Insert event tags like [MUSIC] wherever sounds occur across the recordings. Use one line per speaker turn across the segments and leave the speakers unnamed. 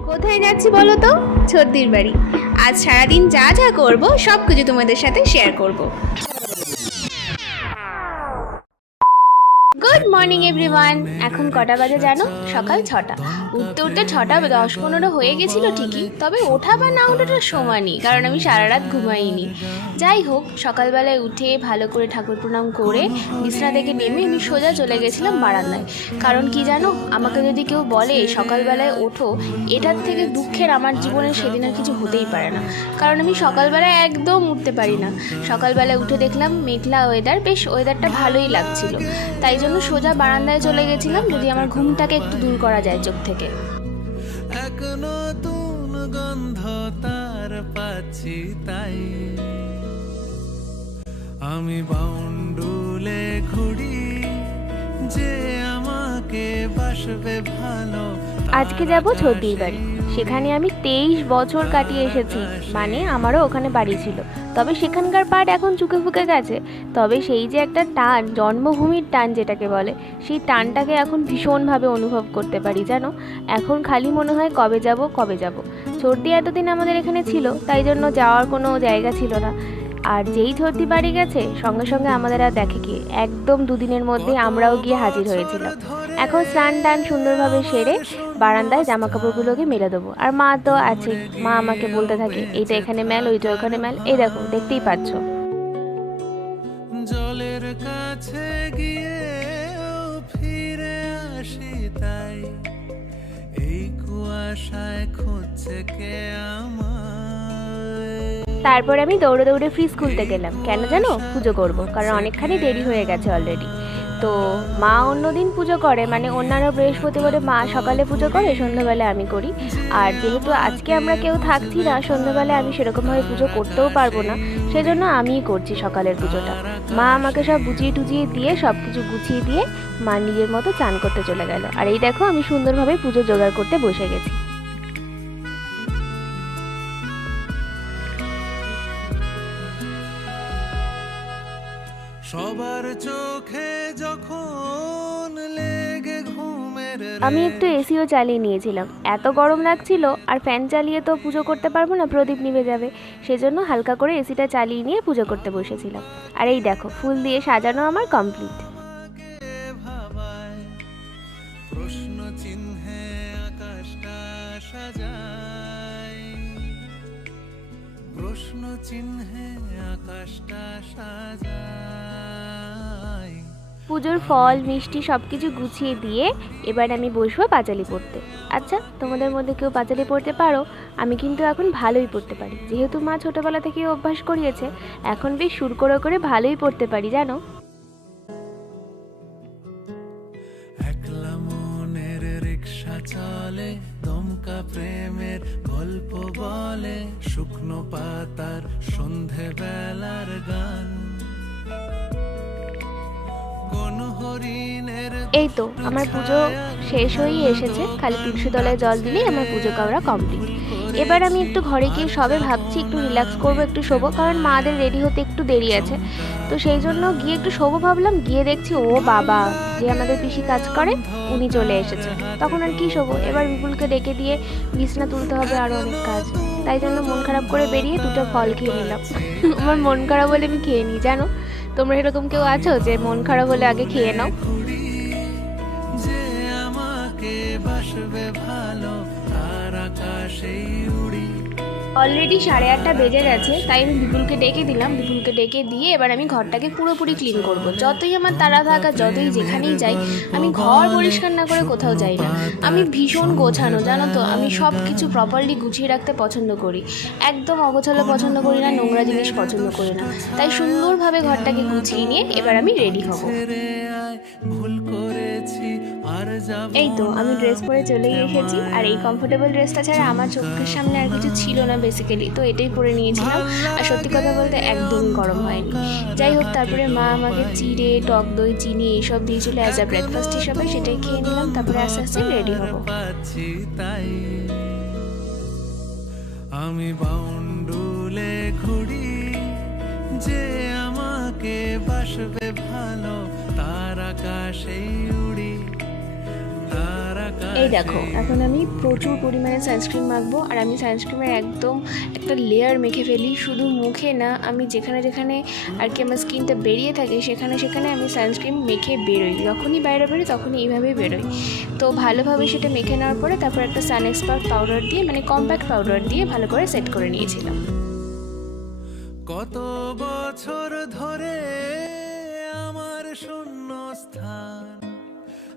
কোথায় যাচ্ছি বলো তো? ছর্দির বাড়ি। আজ সারাদিন যা যা করব সব কিছু তোমাদের সাথে শেয়ার করব। Morning, everyone. এখন কটা বাজে জানো? সকাল ছটা। উঠতে উঠতে ছটা দশ পনেরো হয়ে গেছিল ঠিকই, তবে ওঠা বা না ওঠাটা সমানই কারণ আমি সারা রাত ঘুমাইনি। যাই হোক, সকালবেলায় উঠে ভালো করে ঠাকুর প্রণাম করে বিছনা থেকে নেমে আমি সোজা চলে গেছিলাম বারান্দায়। কারণ কি জানো? আমাকে যদি কেউ বলে, সকালবেলায় ওঠো, এটার থেকে দুঃখের আমার জীবনে সেদিন আর কিছু হতেই পারে না। কারণ আমি সকালবেলায় একদম উঠতে পারি না। সকালবেলায় উঠে দেখলাম, মেঘলা ওয়েদার বেশ ওয়েদারটা ভালোই লাগছিল। তাই জন্য সোজা বারান্দায় চলে গেছিলাম যদি আমার ঘুমটাকে একটু দূর করা যায় চোখ থেকে।
এক নতুন গন্ধ তার পাচ্ছি তাই। আমি বাউন্ডুলে ঘুরি যে আমাকে বাসবে ভালো
আজকে যাব ছর্দির বাড়ি। সেখানে আমি তেইশ বছর কাটিয়ে এসেছি। মানে আমারও ওখানে বাড়ি ছিল। তবে সেখানকার পাট এখন চুকে ফুকে গেছে। তবে সেই যে একটা টান, জন্মভূমির টান যেটাকে বলে, সেই টানটাকে এখন ভীষণভাবে অনুভব করতে পারি, জানো? এখন খালি মনে হয় কবে যাব কবে যাব। সর্দি এতদিন আমাদের এখানে ছিল, তাই জন্য যাওয়ার কোনো জায়গা ছিল না। আর যেই সর্দি বাড়ি গেছে, সঙ্গে সঙ্গে আমাদের আর দেখে কি, একদম দুদিনের মধ্যে আমরাও গিয়ে হাজির হয়েছিলাম। এখন স্নান টান সুন্দরভাবে সেরে বারান্দায় জামা কাপড়গুলোকে মেলে দেবো। আর মা তো আছে। মা আমাকে বলতে থাকে এইটা এখানে মেল ওইটা ওখানে মেল। এই দেখো দেখতেই পাচ্ছ।
জলের কাছে গিয়ে ফিরে আসি তাই। এই কুয়াশায় খুঁজছে কে
তারপর আমি দৌড়ে দৌড়ে ফ্রিজ খুলতে গেলাম। কেন জানো? পুজো করব কারণ অনেকখানি দেরি হয়ে গেছে অলরেডি। তো মা অন্যদিন পুজো করে মানে অন্যান্য বৃহস্পতিবারে মা সকালে পুজো করে সন্ধ্যাবেলা আমি করি। আর যেহেতু আজকে আমরা কেউ থাকছি না, সন্ধ্যাবেলায় আমি সেরকমভাবে পুজো করতেও পারব না, সেজন্য আমিই করছি সকালের পুজোটা। মা আমাকে সব বুঝিয়ে টুজিয়ে দিয়ে সব কিছু গুছিয়ে দিয়ে মা নিজের মতো চান করতে চলে গেল। আর এই দেখো, আমি সুন্দরভাবে পুজো জোগাড় করতে বসে গেছি।
সবার চোখে যখন লেগে ঘুমের
আমি একটু এসিও চালিয়ে নিয়েছিলাম। এত গরম লাগছিল আর ফ্যান চালিয়ে তো পুজো করতে পারব না প্রদীপ নিভে যাবে। সেজন্য হালকা করে এসিটা চালিয়ে নিয়ে পুজো করতে বসেছিলাম। আর এই দেখো ফুল দিয়ে সাজানো আমার কমপ্লিট।
প্রশ্ন চিহ্নে আকাশটা সাজায়। প্রশ্ন চিহ্নে আকাশটা
পুজোর ফল, মিষ্টি সব কিছু গুছিয়ে দিয়ে এবার আমি বসবো পাঁচালি পড়তে। আচ্ছা তোমাদের মধ্যে কেউ পাঁচালি পড়তে পারো, আমি কিন্তু এখন ভালোই পড়তে পারি। যেহেতু মা ছোটোবেলা থেকে অভ্যাস করিয়েছে, এখন বেশ সুর করে করে ভালোই পড়তে পারি, জানো?
চলে, দমকা প্রেমের গল্প বলে, শুকনো পাতার সন্ধে বেলার গান
এই তো, আমার পুজো শেষ হয়েই এসেছে। খালি তুলসী তলায় জল দিলেই আমার পুজো করা কমপ্লিট এবার আমি একটু ঘরে গিয়ে সবে ভাবছি, একটু রিল্যাক্স করব, একটু শোবো, কারণ মাদের রেডি হতে একটু দেরি আছে। তো সেই জন্য গিয়ে একটু শোবো ভাবলাম, গিয়ে দেখছি ও বাবা, যে আমাদের পিসি কাজ করে, উনি চলে এসেছে। তখন আর কি শোবো? এবার বিপুলকে ডেকে দিয়ে বিছনা তুলতে হবে আরও অনেক কাজ। তাই জন্য মন খারাপ করে বেরিয়ে দুটো ফল খেয়ে নিলাম। [LAUGHS] আমার মন খারাপ বলে আমি খেয়ে নিই, জানো? তোমরা এরকম কেউ আছো যে মন খারাপ হলে আগে খেয়ে নাও?
যে আমাকে বাসবে ভালো তার আকাশেই
অলরেডি সাড়ে আটটা বেজে গেছে, তাই আমি বিপুলকে ডেকে দিলাম। বিপুলকে ডেকে দিয়ে এবার আমি ঘরটাকে পুরোপুরি ক্লিন করব। যতই আমার তাড়া থাকা যতই যেখানেই যাই, আমি ঘর পরিষ্কার না করে কোথাও যাই না। আমি ভীষণ গোছানো, জানো তো? আমি সব কিছু প্রপারলি গুছিয়ে রাখতে পছন্দ করি। একদম অগোছালো পছন্দ করি না, নোংরা জিনিস পছন্দ করি না। তাই সুন্দরভাবে ঘরটাকে গুছিয়ে নিয়ে এবার আমি রেডি হব। এই তো, আমি ড্রেস পরে চলেই এসেছি, আর এই কমফোর্টেবল ড্রেসটা ছাড়া আমার চোখের সামনে আর কিছু ছিল না বেসিক্যালি তো এটাই পরে নিয়েছিলাম, আর সত্যি কথা বলতে একদম গরম হয়নি। যাই হোক, তারপরে মা আমাকে চিড়ে, টক দই, চিনি এইসব দিয়েছিল অ্যাজ আ ব্রেকফাস্ট হিসাবে, সেটাই খেয়ে নিলাম, তারপরে আস্তে আস্তে রেডি হব।
আমি বাউন্ডুলে ঘুরি, যে আমাকে বাসবে ভালো, তার আকাশেই
এই দেখো, এখন আমি প্রচুর পরিমাণে সানস্ক্রিন মাখবো আর আমি সানস্ক্রিনের একদম একটা লেয়ার মেখে ফেলি, শুধু মুখে না, আমি যেখানে যেখানে আর কি আমার স্কিনটা বেরিয়ে থাকে, সেখানে সেখানে আমি সানস্ক্রিন মেখে বেরোই। যখনই বাইরে বেরোই, তখনই এইভাবেই বেরোই। তো ভালোভাবে সেটা মেখে নেওয়ার পরে তারপর একটা সান এক্সপার্ট পাউডার দিয়ে মানে কম্প্যাক্ট পাউডার দিয়ে ভালো করে সেট করে নিয়েছিলাম।
কত বছর ধরে আমার শূন্য স্থান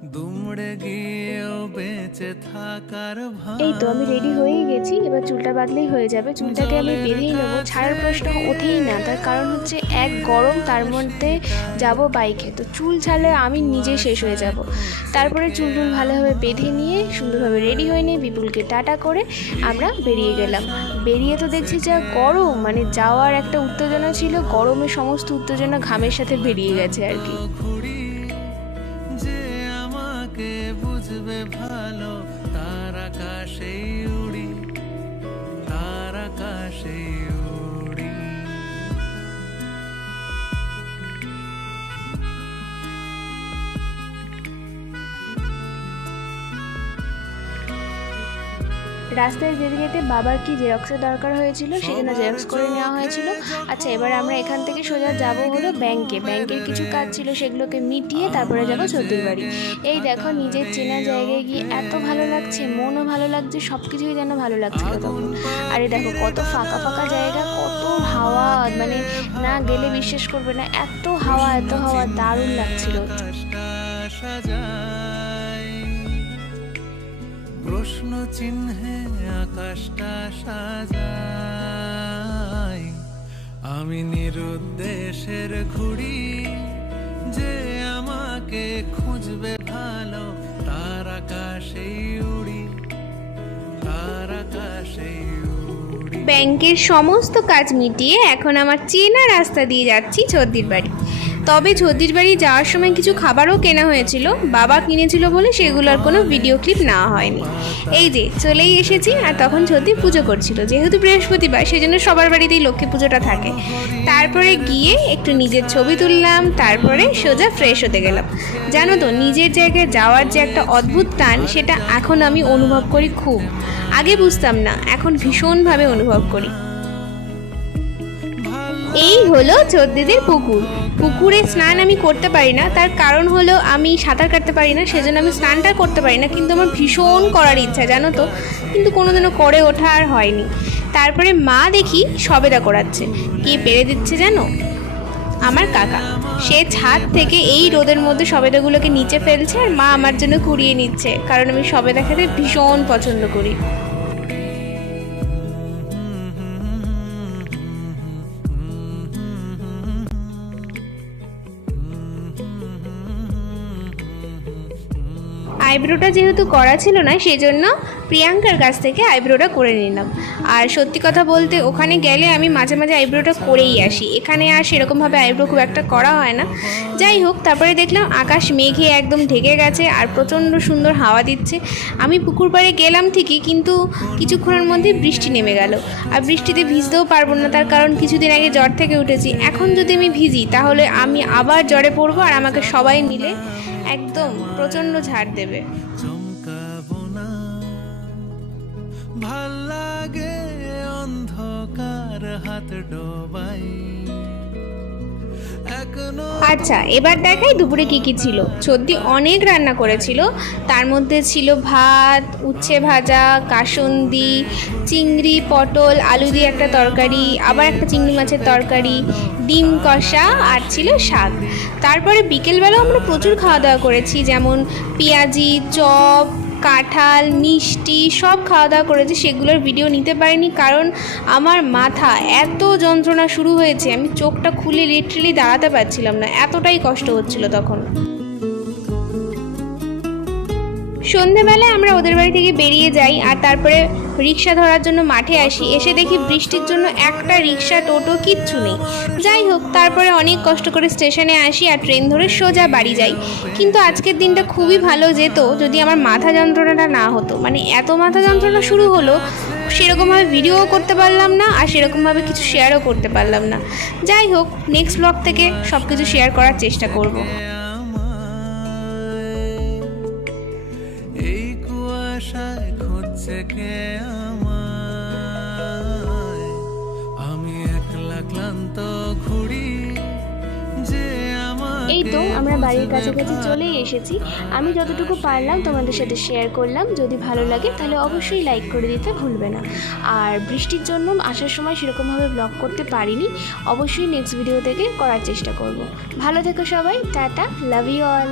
দুমড়ে গিয়েও বেঁচে থাকার
এই তো আমি রেডি হয়েই গেছি। এবার চুলটা বাঁধলেই হয়ে যাবে। চুলটাকে আমি বেঁধেই নেব। ছাড়ার প্রশ্ন ওঠেই না। তার কারণ হচ্ছে এক গরম তার মধ্যে যাব বাইকে। তো চুল ছাড়লে আমি নিজে শেষ হয়ে যাব। তারপরে চুল টুল ভালোভাবে বেঁধে নিয়ে সুন্দরভাবে রেডি হয়ে নিয়ে বিপুলকে টাটা করে আমরা বেরিয়ে গেলাম। বেরিয়ে তো দেখছি যা গরম। মানে যাওয়ার একটা উত্তেজনা ছিল। গরমে সমস্ত উত্তেজনা ঘামের সাথে বেরিয়ে গেছে আর কি।
বুঝবে ভালো
রাস্তায় যেতে যেতে বাবার কি জেরক্সের দরকার হয়েছিল সেজন্য জেরক্স করে নেওয়া হয়েছিল। আচ্ছা এবার আমরা এখান থেকে সোজা যাব হলো ব্যাংকে। ব্যাংকের কিছু কাজ ছিল সেগুলোকে মিটিয়ে তারপরে যাব চৌধুরী বাড়ি। এই দেখো নিজের চেনা জায়গায় গিয়ে এত ভালো লাগছে মনও ভালো লাগছে সব কিছুই যেন ভালো লাগছিল তখন। আরে দেখো কত ফাঁকা ফাঁকা জায়গা কত হাওয়া মানে না গেলে বিশ্বাস করবে না এত হাওয়া এত হাওয়া দারুণ লাগছিল।
প্রশ্ন চিহ্নে আকাশটা সাজাই। আমি নিরুদ্দেশের ঘুড়ি যে আমাকে খুঁজবে ভালো। তার আকাশেই উড়ি, তার আকাশেই
ব্যাংকের সমস্ত কাজ মিটিয়ে এখন আমার চেনা রাস্তা দিয়ে যাচ্ছি ছদ্দির বাড়ি। তবে ছদ্দির বাড়ি যাওয়ার সময় কিছু খাবারও কেনা হয়েছিল। বাবা কিনেছিল বলে সেগুলোর কোনো ভিডিও ক্লিপ নেওয়া হয়নি। এই যে, চলেই এসেছি আর তখন ছদ্দি পুজো করছিল। যেহেতু বৃহস্পতিবার, সেজন্য সবার বাড়িতেই লক্ষ্মী পুজোটা থাকে। তারপরে গিয়ে একটু নিজের ছবি তুললাম, তারপরে সোজা ফ্রেশ হতে গেলাম। জানো তো, নিজের জায়গায় যাওয়ার যে একটা অদ্ভুত টান, সেটা এখন আমি অনুভব করি খুব। আগে বুঝতাম না, এখন ভীষণভাবে অনুভব করি। এই হলো চোদ্দিদের পুকুর। পুকুরে স্নান আমি করতে পারি না। তার কারণ হলো আমি সাঁতার কাটতে পারি না, সেজন্য আমি স্নানটা করতে পারি না। কিন্তু আমার ভীষণ করার ইচ্ছা, জানো তো? কিন্তু কোনোদিনও করে ওঠা আর হয়নি। তারপরে মা দেখি সবেদা করাচ্ছে। কে পেরে দিচ্ছে জানো? আমার কাকা। সে ছাদ থেকে এই রোদের মধ্যে সবেদাগুলোকে নিচে ফেলছে আর মা আমার জন্য কুড়িয়ে নিচ্ছে। কারণ আমি সবেদা খেতে ভীষণ পছন্দ করি। আইব্রোটা যেহেতু করা ছিল না, সেজন্য প্রিয়াঙ্কার কাছ থেকে আইব্রোটা করে নিলাম। আর সত্যি কথা বলতে, ওখানে গেলে আমি মাঝে মাঝে আইব্রোটা করেই আসি। এখানে আর সেরকমভাবে আইব্রো খুব একটা করা হয় না। যাই হোক, তারপরে দেখলাম আকাশ মেঘে একদম ঢেকে গেছে আর প্রচণ্ড সুন্দর হাওয়া দিচ্ছে। আমি পুকুর পাড়ে গেলাম ঠিকই, কিন্তু কিছুক্ষণের মধ্যে বৃষ্টি নেমে গেল। আর বৃষ্টিতে ভিজতেও পারব না, তার কারণ কিছুদিন আগে জ্বর থেকে উঠেছি। এখন যদি আমি ভিজি, তাহলে আমি আবার জ্বরে পড়ব আর আমাকে সবাই মিলে একদম প্রচণ্ড ঝাড় দেবে।
ভালো লাগে অন্ধকার হাত ডোবাই।
আচ্ছা এবার দেখাই দুপুরে কি কি ছিল। সত্যি অনেক রান্না করেছিল। তার মধ্যে ছিল ভাত, উচ্ছে ভাজা, কাসন্দি, চিংড়ি, পটল, আলু দিয়ে একটা তরকারি, আবার একটা চিংড়ি মাছের তরকারি, ডিম কষা আর ছিল শাক। তারপরে বিকেলবেলাও আমরা প্রচুর খাওয়া দাওয়া করেছি, যেমন পেঁয়াজি, চপ কাঁঠাল, মিষ্টি সব খাওয়া দাওয়া করেছি, সেগুলোর ভিডিও নিতে পারিনি কারণ আমার মাথা এত যন্ত্রণা শুরু হয়েছে, আমি চোখটা খুলে লিটারেলি দাঁড়াতে পারছিলাম না, এতটাই কষ্ট হচ্ছিল তখন। সন্ধেবেলায় আমরা ওদের বাড়ি থেকে বেরিয়ে যাই আর তারপরে রিক্সা ধরার জন্য মাঠে আসি, এসে দেখি বৃষ্টির জন্য একটা রিক্সা টোটো কিচ্ছু নেই। যাই হোক, তারপরে অনেক কষ্ট করে স্টেশনে আসি আর ট্রেন ধরে সোজা বাড়ি যাই। কিন্তু আজকের দিনটা খুবই ভালো যেত, যদি আমার মাথা যন্ত্রণাটা না হতো। মানে এত মাথা যন্ত্রণা শুরু হলো, সেরকমভাবে ভিডিওও করতে পারলাম না আর সেরকমভাবে কিছু শেয়ারও করতে পারলাম না। যাই হোক নেক্সট ব্লগ থেকে সব কিছু শেয়ার করার চেষ্টা করব।
আমায়। আমি একলা ক্লান্ত ঘুরি যে
এই তো আমরা বাড়ির কাছাকাছি চলেই এসেছি। আমি যতটুকু পারলাম তোমাদের সাথে শেয়ার করলাম। যদি ভালো লাগে তাহলে অবশ্যই লাইক করে দিতে ভুলবে না। আর বৃষ্টির জন্য আসার সময় সেরকমভাবে ব্লগ করতে পারিনি। অবশ্যই নেক্সট ভিডিও থেকে করার চেষ্টা করব। ভালো থেকো সবাই টাটা লাভ ইউ অল